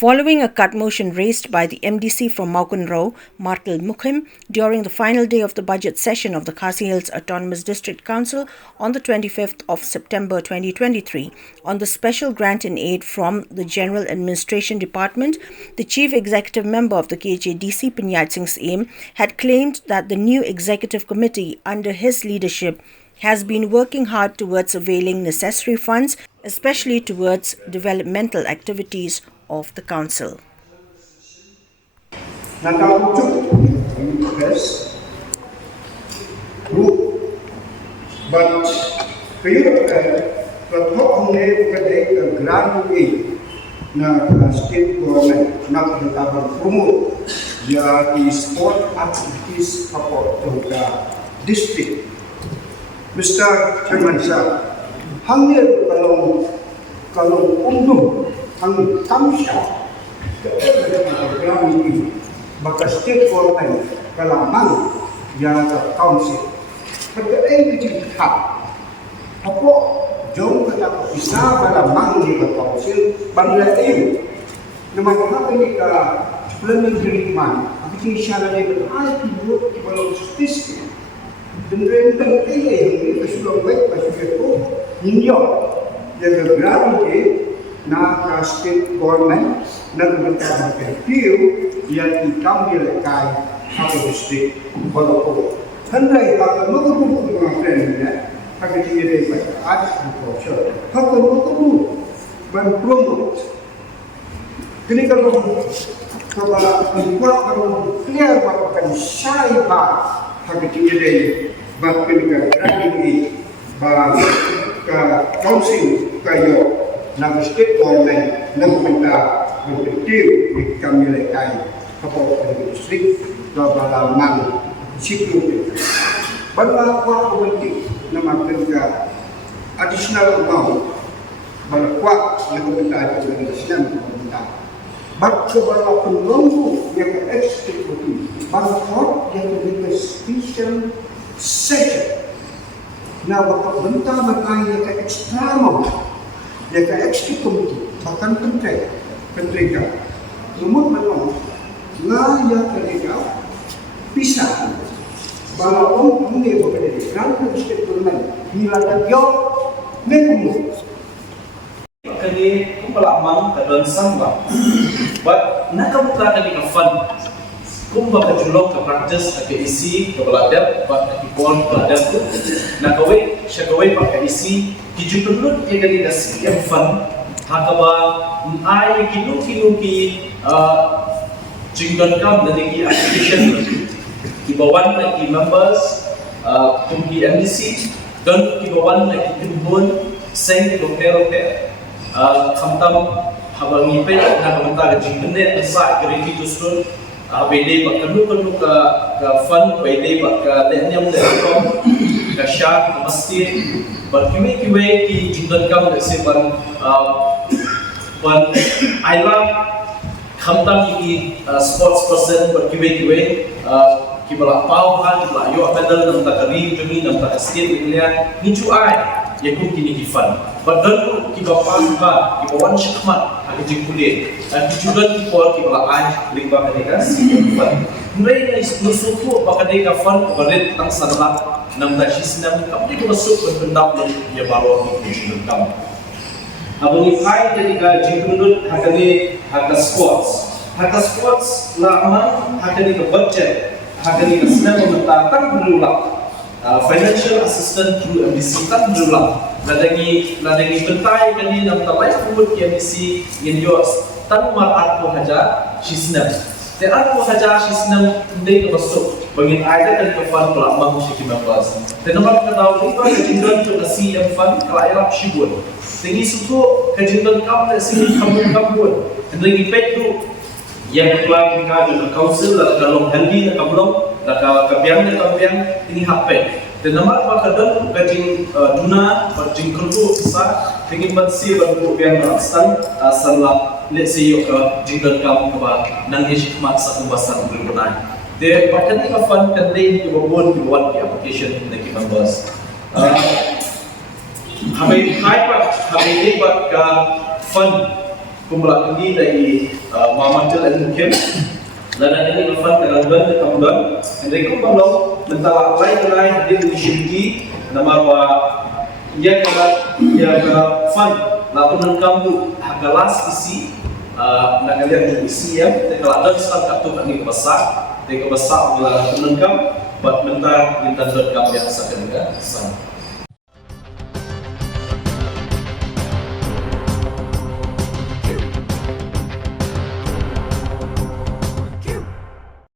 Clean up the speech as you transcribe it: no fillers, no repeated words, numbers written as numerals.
Following a cut motion raised by the MDC from Maukun Rao, Martel Mukhim, during the final day of the budget session of the Khasi Hills Autonomous District Council on the 25th of September 2023, on the special grant in aid from the General Administration Department, the Chief Executive Member of the KHADC, Pinyat Singh Aim, had claimed that the new Executive Committee under his leadership has been working hard towards availing necessary funds, especially towards developmental activities of the council. But state government nak promote the sport activities support to the district. Mr. Chairman sir, hangir kalau undung ang kamsya kami baka state government kalamang yang council pagkain di hak apo jom kata bisa kalamang di council bangladesh naman kami ni ka planning agreement ang siya na ay tibuot walang justice dan rentang yang kesulang baik pasal itu ninyo yang berani na state government nagmamahal ng PIO yan ikambil kay ako district Balaco. Handay ako magpupunta mga friend niya pagkatiyere pa at culture. Ako magpupunta ban promote. Kini kalau kapala kuat kalau clear bahkan saya ba pagkatiyere ba kini grandi ba ka council kayo ng state government nagpunta berpikir di kami lekai kapal district kebalamang sipil. Bagaimana kuat berpikir nama kerja additional amount berkuat yang kita dengan siang pemerintah. Bagaimana penunggu yang eksekutif, bagaimana yang dengan special session. Nah, bagaimana berkait dengan extra amount. Dia ke ekstrik komite, bahkan menteri ka. Lumut memang, ngaya kerja pisah. Balaong ini berbeda. Kalau state government hilang jauh, memang. Kali kumpalamang kadang sangba, but nakabuka kali kafan. Kumba kajulok ke practice ke isi ke beladap, but kipon beladap tu. Nakawai, syakawai pakai isi. Kijutulun yang kali nasi yang fun, hakaba ai kilo ki jinggan kam dari ki application kibawan lagi members kumpi MDC dan kibawan lagi timbun seng loper kamtam habang ngipe na kamanta jinggan ne sa geriti tusun bede ba kanu ka fun bede ba ka lenyam le kom ka shark masti berkiwe-kiwe ki jinggan kam se ban Ayla khamtam ki sports person berkiwe-kiwe ki bala pau han la yo pedal nam ta kari jumi nam ta state niya nichu ai yakum kini ki fun badal ki ba pa ki bawan shikmat ha ki jingkule ki judan ki por ki bala ai lingba ka deka si fun mulai ni nusuku bakade ka fun baret tang sanla nam da shisnam kapni ko masuk pendap ya balo ki jingkam kam abang ipai ketika jingkundut hakani haka sports la aman hakani ke budget hakani ke senang mementatang berulang financial assistance through MDC tak berulang ladagi pentai kani nam talai food MDC in yours tan mar atmo haja shisnam te atmo haja shisnam ndai ke masuk bangin aida kan ke fan pula mang shiki members te nomor ka tahu itu ada jingkun tu nasi yang fan kala irap shibun tinggi suku kejintan kam dan sini kampun lagi petro yang keluar kita dengan council dalam handy nak kablong nak kabiang ini hape dan nama apa kadang kajing duna kajing kerbu besar tinggi bansi baru biang stan salah let's say yo ka jingdan kam ba nang hikmat sa kumbasan berbenai de bahkan ka fund kan dei ki babon ki one application na ki members हमें हाई पर हमें एक बार का fun kumpulan ini dari Muhammad Jal dan Mukim. Dan ini lepas dengan berkembang. Mereka belum mentala lain-lain dia disyiriki nama wa ia kalau fund lalu menengkam tu hagalas isi nak kalian isi ya. Kalau ada sesuatu kartu ni besar bila menengkam buat mentar kita berkam biasa kan.